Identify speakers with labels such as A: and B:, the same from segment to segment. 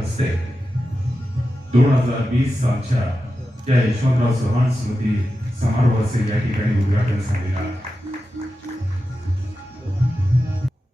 A: हस्ते दोन हजार वीस सालच्या त्या यशवंतराव चव्हाण स्मृती समारोहाचे या ठिकाणी उद्घाटन झालेला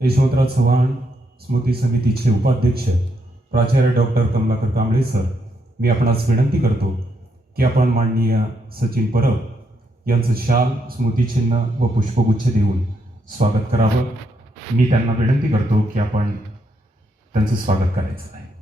B: यशवंतराव चव्हाण स्मृती समितीचे उपाध्यक्ष प्राचार्य डॉक्टर कमलाकर कांबळे सर मी आपणास विनंती करतो की आपण माननीय सचिन परब यांचं शाल स्मृतिचिन्ह व पुष्पगुच्छ देऊन स्वागत करावं. मी त्यांना विनंती करतो की आपण त्यांचं स्वागत करायचं आहे.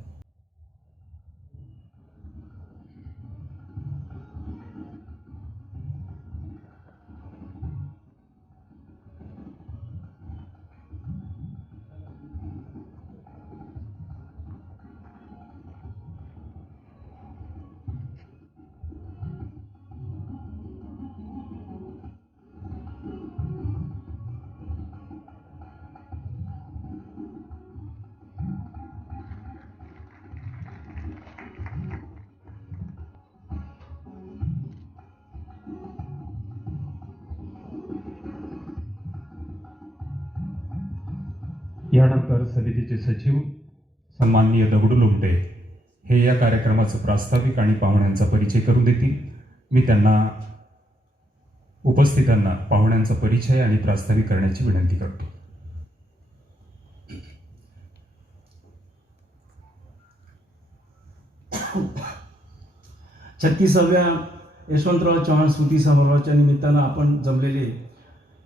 B: यानंतर समितीचे सचिव सन्माननीय दगडू लोमटे हे या कार्यक्रमाचं प्रास्ताविक आणि पाहुण्यांचा परिचय करून देतील. मी त्यांना उपस्थितांना पाहुण्यांचा परिचय आणि प्रास्ताविक करण्याची विनंती करतो.
C: छत्तीसाव्या यशवंतराव चव्हाण स्मृती समारोहाच्या निमित्तानं आपण जमलेले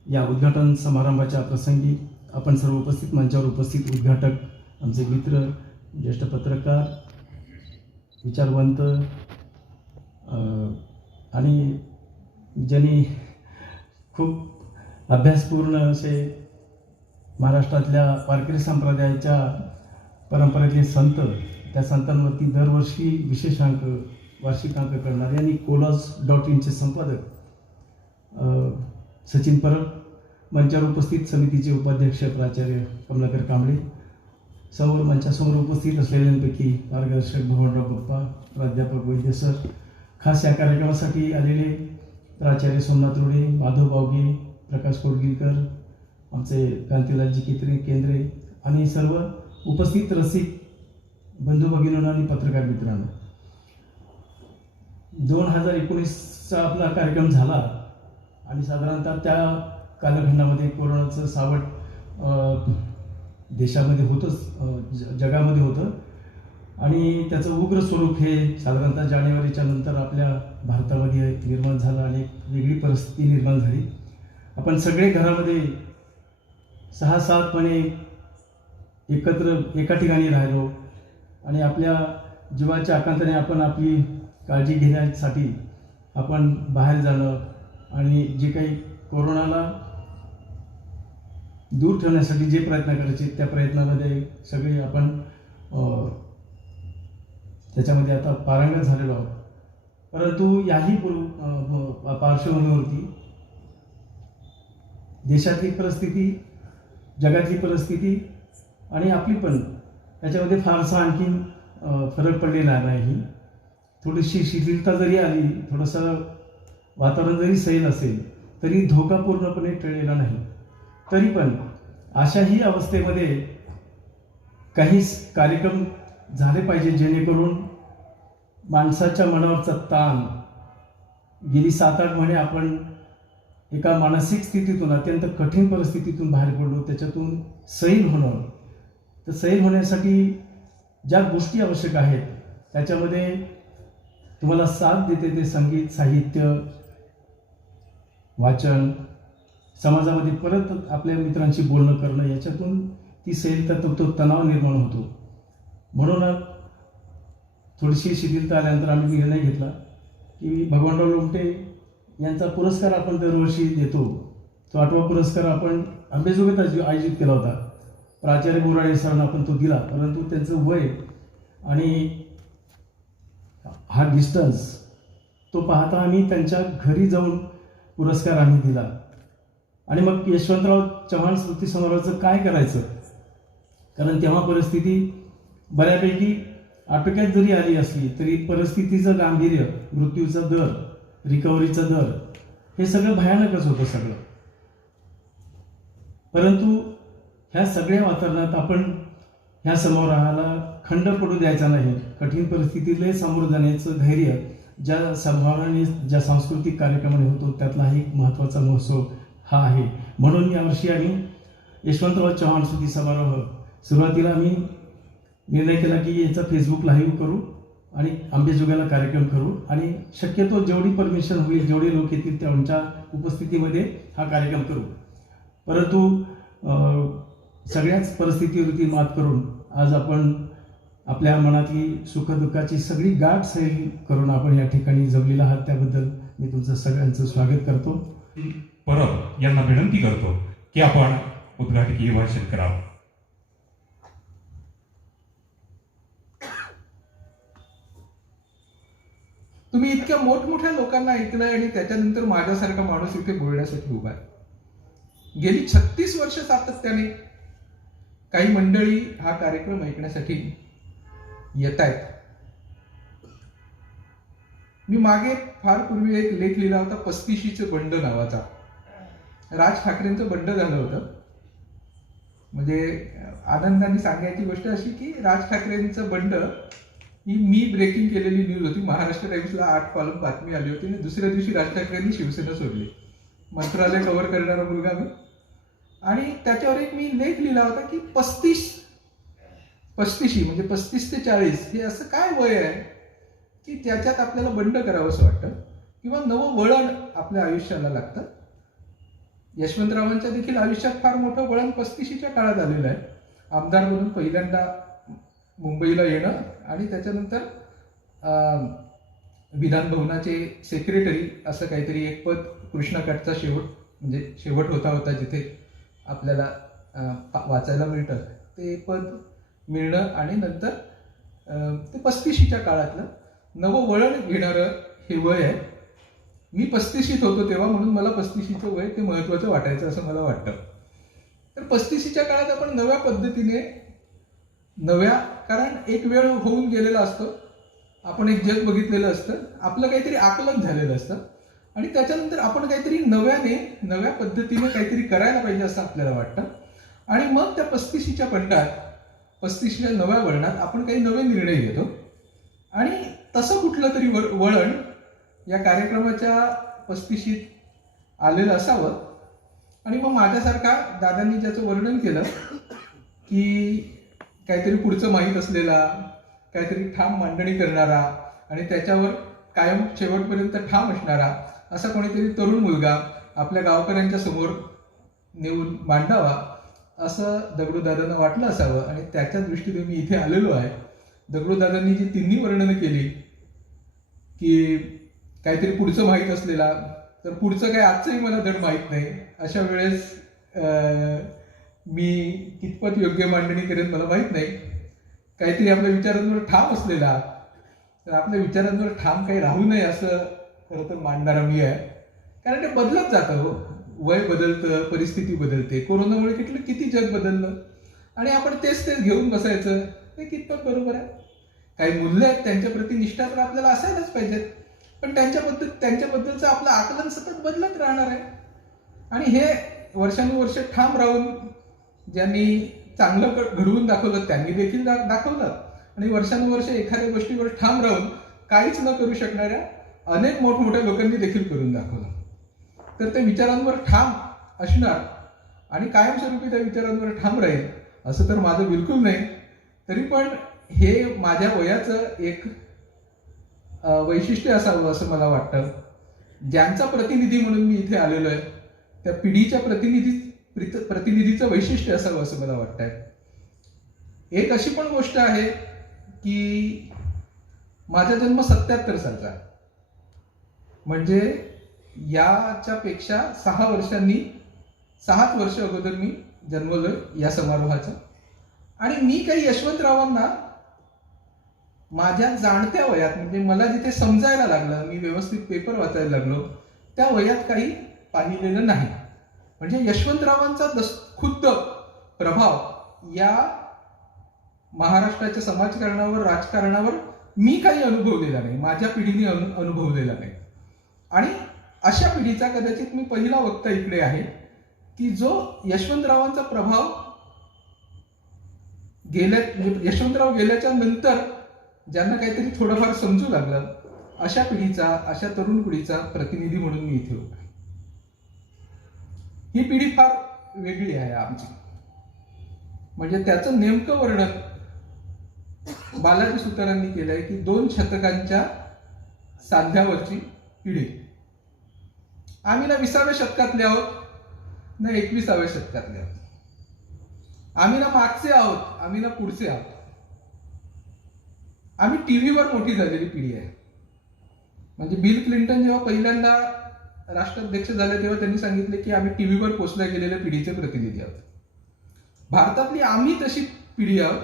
C: या उद्घाटन समारंभाच्या प्रसंगी आपण सर्व उपस्थित मंचावर उपस्थित उद्घाटक आमचे मित्र ज्येष्ठ पत्रकार विचारवंत आणि ज्यांनी खूप अभ्यासपूर्ण असे महाराष्ट्रातल्या वारकरी संप्रदायाच्या परंपरेतले संत त्या संतांवरती दरवर्षी विशेषांक वार्षिकांक करणारे आणि कोलाज डॉट इनचे संपादक सचिन परब मंचावर उपस्थित समितीचे उपाध्यक्ष प्राचार्य कमलाकर कांबळे समोर मंचासमोर उपस्थित असलेल्यांपैकी मार्गदर्शक भगवानराव बप्पा प्राध्यापक वैद्य सर खास या कार्यक्रमासाठी आलेले प्राचार्य सोमनाथ रोडे माधव बावगे प्रकाश कोडगीकर आमचे क्रांतीलालजी केत्रे केंद्रे आणि सर्व उपस्थित रसिक बंधू भगिनींनो आणि पत्रकार मित्रांनो. दोन हजार एकोणीसचा आपला कार्यक्रम झाला आणि साधारणतः त्या कालखंडामध्ये कोरोनाचं सावट देशामध्ये होतंच ज- जगामध्ये होतं. आणि त्याचं उग्र स्वरूप हे साधारणतः जानेवारीच्या नंतर आपल्या भारतामध्ये निर्माण झालं आणि एक वेगळी परिस्थिती निर्माण झाली. आपण सगळे घरामध्ये सहा सातपणे एकत्र एका ठिकाणी राहिलो आणि आपल्या जीवाच्या आकांताने आपण आपली काळजी घेण्यासाठी आपण बाहेर जाणं आणि जे काही कोरोनाला दूर ठेवण्यासाठी जे प्रयत्न करायचे त्या प्रयत्नामध्ये सगळे आपण त्याच्यामध्ये आता पारंगत झालेलो आहोत. परंतु याही पूर्व पार्श्वभूमीवरती देशातली परिस्थिती जगातली परिस्थिती आणि आपली पण त्याच्यामध्ये फारसा आणखीन फरक पडलेला नाही. थोडीशी शिथिलता जरी आली थोडंसं वातावरण जरी सैल असेल तरी धोका पूर्णपणे टळलेला नाही. तरी पण अशाही अवस्थेमध्ये काही कार्यक्रम झाले पाहिजे जेणेकरून माणसाच्या मनावरचा ताण गेली सात आठ महिने आपण एका मानसिक स्थितीतून अत्यंत कठीण परिस्थितीतून बाहेर पडलो त्याच्यातून सैल होणं. तर सैल होण्यासाठी ज्या गोष्टी आवश्यक आहेत त्याच्यामध्ये तुम्हाला साथ देते ते संगीत साहित्य वाचन समाजामध्ये परत आपल्या मित्रांशी बोलणं करणं याच्यातून ती सैल तो तो तणाव निर्माण होतो. म्हणून थोडीशी शिथिलता आल्यानंतर आम्ही निर्णय घेतला की भगवानराव लोमटे यांचा पुरस्कार आपण दरवर्षी देतो. तो आठवा पुरस्कार आपण अंबेजोगाईत आयोजित केला होता. प्राचार्य बोराळे सरांना आपण तो दिला परंतु त्यांचं वय आणि हा डिस्टन्स तो पाहता आम्ही त्यांच्या घरी जाऊन पुरस्कार आम्ही दिला. आणि मग यशवंतराव चव्हाण स्मृती समारोहाचं काय करायचं? कारण तेव्हा परिस्थिती बऱ्यापैकी आटोक्यात जरी आली असली तरी परिस्थितीचं गांभीर्य मृत्यूचा दर रिकव्हरीचा दर हे सगळं भयानकच होतं सगळं. परंतु ह्या सगळ्या वातावरणात आपण ह्या समारोहाला खंड पडू द्यायचा नाही. कठीण परिस्थितीला सामोरं जाण्याचं धैर्य ज्या समारोहाने ज्या सांस्कृतिक कार्यक्रमाने होतो त्यातला हा एक महत्त्वाचा महोत्सव हा आहे. म्हणून यावर्षी आम्ही यशवंतराव चव्हाण स्मृती समारोह सुरुवातीला आम्ही निर्णय केला की याचा फेसबुक लाईव्ह करू आणि आंबेजोगाईला कार्यक्रम करू. आणि शक्यतो जेवढी परमिशन होईल जेवढे लोक येतील त्यांच्या उपस्थितीमध्ये हा कार्यक्रम करू. परंतु सगळ्याच परिस्थितीवरती मात करून आज आपण आपल्या मनातली सुखदुःखाची सगळी गाठ सैल करून आपण या ठिकाणी जमलेला आहात. त्याबद्दल मी तुमचं सगळ्यांचं स्वागत करतो.
B: परब यांना विनंती करतो की आपण उद्घाटकीय भाषण करावं.
D: तुम्ही इतक्या मोठमोठ्या लोकांना ऐकलंय आणि त्याच्यानंतर माझ्यासारखा माणूस इथे बोलण्यासाठी उभा आहे. गेली छत्तीस वर्ष सातत्याने काही मंडळी हा कार्यक्रम ऐकण्यासाठी येत आहेत. मी मागे फार पूर्वी एक लेख लिहिला होता पस्तीशीचं बंड नावाचा. राज ठाकरेंचं बंड झालं होतं. म्हणजे आनंदाने सांगायची गोष्ट अशी की राज ठाकरेंचं बंड ही मी ब्रेकिंग केलेली न्यूज होती. महाराष्ट्र टाइम्सला आठ कॉलम बातमी आली होती आणि दुसऱ्या दिवशी राज ठाकरेंनी शिवसेना सोडली. मंत्रालय कव्हर करणारा मुलगा मी. आणि त्याच्यावर एक मी लेख लिहिला होता की पस्तीस पस्तीशी म्हणजे पस्तीस ते चाळीस हे असं काय वय आहे की ज्याच्यात आपल्याला बंड करावं असं वाटतं किंवा नवं वळण आपल्या आयुष्याला लागतं. यशवंतरावांच्या देखील आयुष्यात फार मोठं वळण पस्तीशीच्या काळात आलेलं आहे. आमदार म्हणून पहिल्यांदा मुंबईला येणं आणि त्याच्यानंतर विधानभवनाचे सेक्रेटरी असं काहीतरी एक पद कृष्णाकाठचा शेवट म्हणजे शेवट होता होता जिथे आपल्याला वाचायला मिळतं. ते पद मिळणं आणि नंतर ते पस्तीशीच्या काळातलं नवं वळण घेणारं हे वय आहे. मी पस्तीशीत होतो तेव्हा म्हणून मला पस्तीशीचं वय ते महत्त्वाचं वाटायचं असं मला वाटतं. तर पस्तीशीच्या काळात आपण नव्या पद्धतीने नव्या कारण एक वेळ होऊन गेलेला असतो. आपण एक जग बघितलेलं असतं. आपलं काहीतरी आकलन झालेलं असतं. आणि त्याच्यानंतर आपण काहीतरी नव्याने नव्या पद्धतीने काहीतरी करायला पाहिजे असं आपल्याला वाटतं. आणि मग त्या पस्तीशीच्या पंडात पस्तीशीच्या नव्या वळणात आपण काही नवे निर्णय घेतो. आणि तसं कुठलं तरी वळ- वळण या कार्यक्रमाच्या पस्तीशीत आलेलं असावं. आणि मग माझ्यासारखा दादांनी ज्याचं वर्णन केलं की काहीतरी पुढचं माहीत असलेला काहीतरी ठाम मांडणी करणारा आणि त्याच्यावर कायम शेवटपर्यंत ठाम असणारा असा कोणीतरी तरुण मुलगा आपल्या गावकऱ्यांच्या समोर नेऊन मांडावा असं दगडूदादांना वाटलं असावं. आणि त्याच्या दृष्टीने मी इथे आलेलो आहे. दगडूदादांनी जी तिन्ही वर्णनं केली की काहीतरी पुढचं माहीत असलेला. तर पुढचं काय आजचंही मला धड माहीत नाही. अशा वेळेस मी कितपत योग्य मांडणी करेन मला माहीत नाही. काहीतरी आपल्या विचारांवर ठाम असलेला. तर आपल्या विचारांवर ठाम काही राहू नये असं खरं तर मांडणारा मी आहे. कारण ते बदलत जातं हो. वय बदलतं परिस्थिती बदलते. कोरोनामुळे किती किती जग बदललं. आणि आपण तेच तेच घेऊन बसायचं. ते कितपत बरोबर आहे. काही मूल्य आहेत त्यांच्याप्रती निष्ठा तर आपल्याला असायलाच पाहिजेत. पण त्यांच्याबद्दल त्यांच्याबद्दलचं आपलं आकलन सतत बदलत राहणार आहे. आणि हे वर्षानुवर्ष ठाम राहून ज्यांनी चांगलं घडवून दाखवलं त्यांनी देखील दा- दाखवलं. आणि वर्षानुवर्ष एखाद्या गोष्टीवर ठाम राहून काहीच न करू शकणाऱ्या अनेक मोठमोठ्या लोकांनी देखील करून दाखवलं. तर त्या विचारांवर ठाम असणार आणि कायमस्वरूपी त्या विचारांवर ठाम राहील असं तर माझं बिलकुल नाही. तरी पण हे माझ्या वयाचं एक वैशिष्ट्य असावं असं मला वाटतं. ज्यांचा प्रतिनिधी म्हणून मी इथे आलेलो आहे त्या पिढीच्या प्रतिनिधी प्रतिनिधीचं वैशिष्ट्य असावं असं मला वाटतंय. एक अशी पण गोष्ट आहे की माझा जन्म सत्याहत्तर सालचा आहे. म्हणजे याच्यापेक्षा सहा वर्षांनी सहाच वर्ष अगोदर मी जन्मलोय या समारोहाचा. आणि मी काही यशवंतरावांना माझ्या जाणत्या वयात म्हणजे मला जिथे समजायला लागलं मी व्यवस्थित पेपर वाचायला लागलो त्या वयात काही पाहिलेलं नाही. म्हणजे यशवंतरावांचा दस खुद्द प्रभाव या महाराष्ट्राच्या समाजकारणावर राजकारणावर मी काही अनुभवलेला नाही. माझ्या पिढीने अनु अनुभवलेला नाही. आणि अशा पिढीचा कदाचित मी पहिला वक्ता इकडे आहे की जो यशवंतरावांचा प्रभाव गेल्या म्हणजे यशवंतराव गेल्याच्यानंतर ज्यांना काहीतरी थोडंफार समजू लागलं अशा पिढीचा अशा तरुण पिढीचा प्रतिनिधी म्हणून मी इथे होतो ही पिढी फार वेगळी आहे आमची. म्हणजे त्याचं नेमकं वर्णन बालाजी सुतारांनी केलंय की दोन शतकांच्या सांध्यावरची पिढी. आम्ही ना विसाव्या शतकातले आहोत ना एकविसाव्या शतकातले आहोत. आम्ही ना मागचे आहोत आम्ही ना पुढचे आहोत. आम्ही टीव्हीवर मोठी झालेली पिढी आहे. म्हणजे बिल क्लिंटन जेव्हा पहिल्यांदा राष्ट्राध्यक्ष झाले तेव्हा त्यांनी सांगितले की आम्ही टी व्हीवर पोचल्या गेलेल्या पिढीचे प्रतिनिधी आहोत. भारतातली आम्ही तशी पिढी आहोत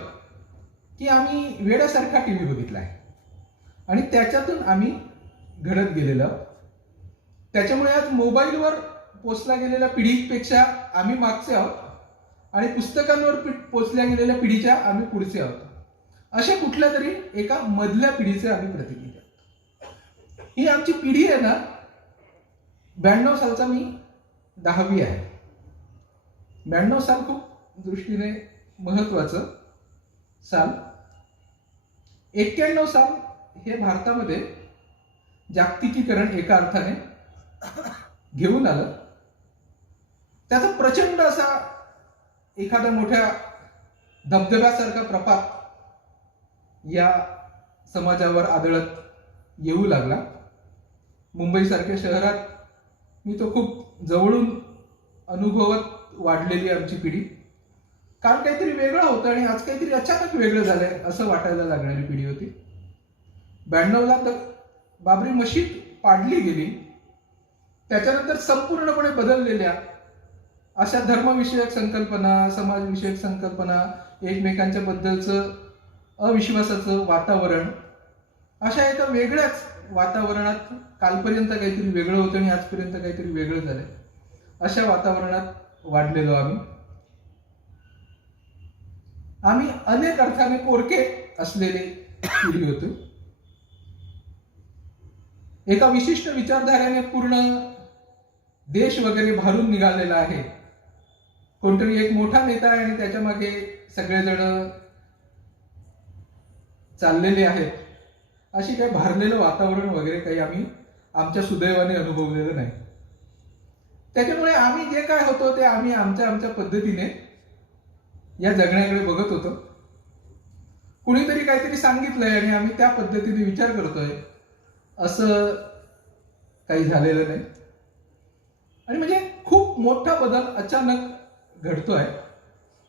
D: की आम्ही वेड्यासारखा टीव्ही बघितला आहे. आणि त्याच्यातून आम्ही घडत गेलेलो आहोत. त्याच्यामुळे आज मोबाईलवर पोचल्या गेलेल्या पिढीपेक्षा आम्ही मागचे आहोत आणि पुस्तकांवर पि- पोचल्या गेलेल्या पिढीच्या आम्ही पुढचे आहोत. अशा कुठल्या तरी एका मधल्या पिढीचे आम्ही प्रतिनिधी आहोत. ही आमची पिढी आहे ना ब्याण्णव सालचा मी दहावी आहे. ब्याण्णव साल खूप दृष्टीने महत्वाचं साल. एक्क्याण्णव साल हे भारतामध्ये जागतिकीकरण एका अर्थाने घेऊन आलं. त्याचा प्रचंड असा एखाद्या मोठ्या धबधब्यासारखा प्रपात या समाजावर आदळत येऊ लागला. मुंबईसारख्या शहरात मी तो खूप जवळून अनुभवत वाढलेली आमची पिढी. काल काहीतरी वेगळं होतं आणि आज काहीतरी अचानक वेगळं झालंय असं वाटायला लागणारी पिढी होती. ब्याण्णवला तर बाबरी मशीद पाडली गेली. त्याच्यानंतर संपूर्णपणे बदललेल्या अशा धर्मविषयक संकल्पना समाजविषयक संकल्पना एकमेकांच्या बद्दलचं अविश्वासाचं वातावरण अशा एका वेगळ्याच वातावरणात कालपर्यंत काहीतरी वेगळं होतं आणि आजपर्यंत काहीतरी वेगळं झालंय. अशा वातावरणात वाढलेलो आम्ही. आम्ही अनेक अर्थाने पोरके असलेले पिढी होतो. एका विशिष्ट विचारधारेने पूर्ण देश वगैरे भारून निघालेला आहे. कोणतरी एक मोठा नेता आहे आणि त्याच्यामागे सगळेजण चाललेले आहेत. अशी काही भारलेलं वातावरण वगैरे काही आम्ही आमच्या सुदैवाने अनुभवलेलं नाही. त्याच्यामुळे आम्ही जे काय होतो ते आम्ही आमच्या आमच्या पद्धतीने या जगण्याकडे बघत होतो. कुणीतरी काहीतरी सांगितलंय आणि आम्ही त्या पद्धतीने विचार करतोय. असं काही झालेलं नाही. आणि म्हणजे खूप मोठा बदल अचानक घडतोय.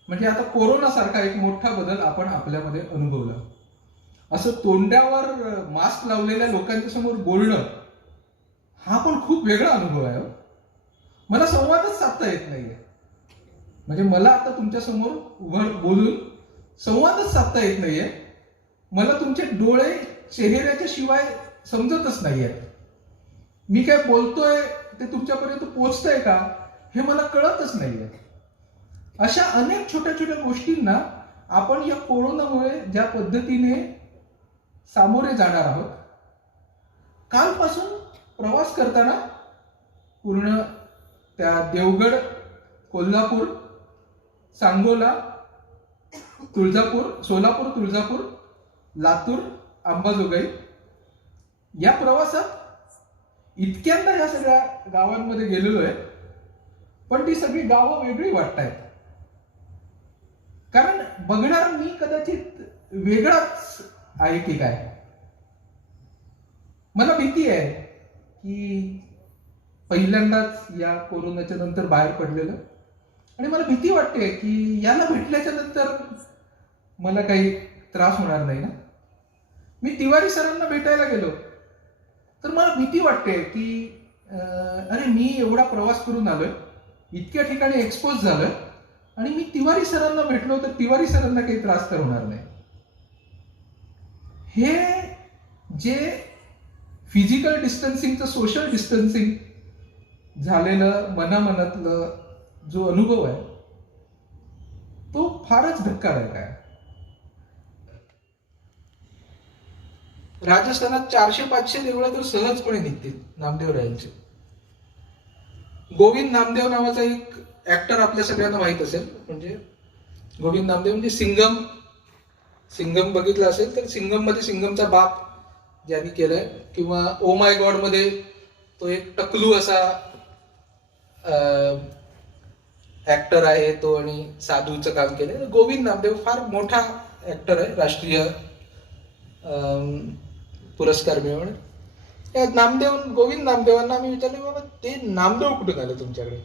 D: म्हणजे आता कोरोना सारखा एक मोठा बदल आपण आपल्यामध्ये अनुभवला. असं तोंडावर मास्क लावलेल्या लोकांच्या समोर बोलणं हा पण खूप वेगळा अनुभव आहे हो. मला संवादच साधता येत नाहीये. म्हणजे मला आता तुमच्यासमोर उभं बोलून संवादच साधता येत नाहीये. मला तुमचे डोळे चेहऱ्याच्या शिवाय समजतच नाहीये. मी काय बोलतोय ते तुमच्यापर्यंत पोचतंय का हे मला कळतच नाहीये. अशा अनेक छोट्या छोट्या गोष्टींना आपण या कोरोनामुळे ज्या पद्धतीने सामोरे जाणार आहोत. कालपासून प्रवास करताना पूर्ण त्या देवगड कोल्हापूर सांगोला तुळजापूर सोलापूर तुळजापूर लातूर अंबाजोगाई या प्रवासात इतक्यांदा या सगळ्या गावांमध्ये गेलेलो आहे. पण ती सगळी गावं वेगळी वाटतायत. कारण बघणार मी कदाचित वेगळाच आहे ठीक आहे. मला भीती आहे की पहिल्यांदाच या कोरोनाच्या नंतर बाहेर पडलेलं. आणि मला भीती वाटते की याला भेटल्याच्या नंतर मला काही त्रास होणार नाही ना. मी तिवारी सरांना भेटायला गेलो. तर मला भीती वाटते की अरे मी एवढा प्रवास करून आलोय. इतक्या ठिकाणी एक्सपोज झालोय. आणि मी तिवारी सरांना भेटलो तर तिवारी सरांना काही त्रास तर होणार नाही. हे जे फिजिकल डिस्टन्सिंगचं सोशल डिस्टन्सिंग झालेलं मनामनातलं जो अनुभव आहे तो फारच धक्कादायक आहे. राजस्थानात चारशे पाचशे देवळं तर सहजपणे निघतील नामदेवरायांचे गोविंद नामदेव नावाचा एक ऍक्टर आपल्या सगळ्यांना माहीत असेल म्हणजे गोविंद नामदेव म्हणजे सिंगम सिंगम बघितला असेल तर सिंगममध्ये सिंगमचा बाप ज्यांनी केलाय किंवा ओ माय गॉडमध्ये तो एक टकलू असा ऍक्टर आहे तो आणि साधूचं काम केलंय. गोविंद नामदेव फार मोठा ऍक्टर आहे राष्ट्रीय पुरस्कार मिळवणे या नामदेव गोविंद नामदेवांना आम्ही विचारले बाबा ते नामदेव कुठून आले तुमच्याकडे?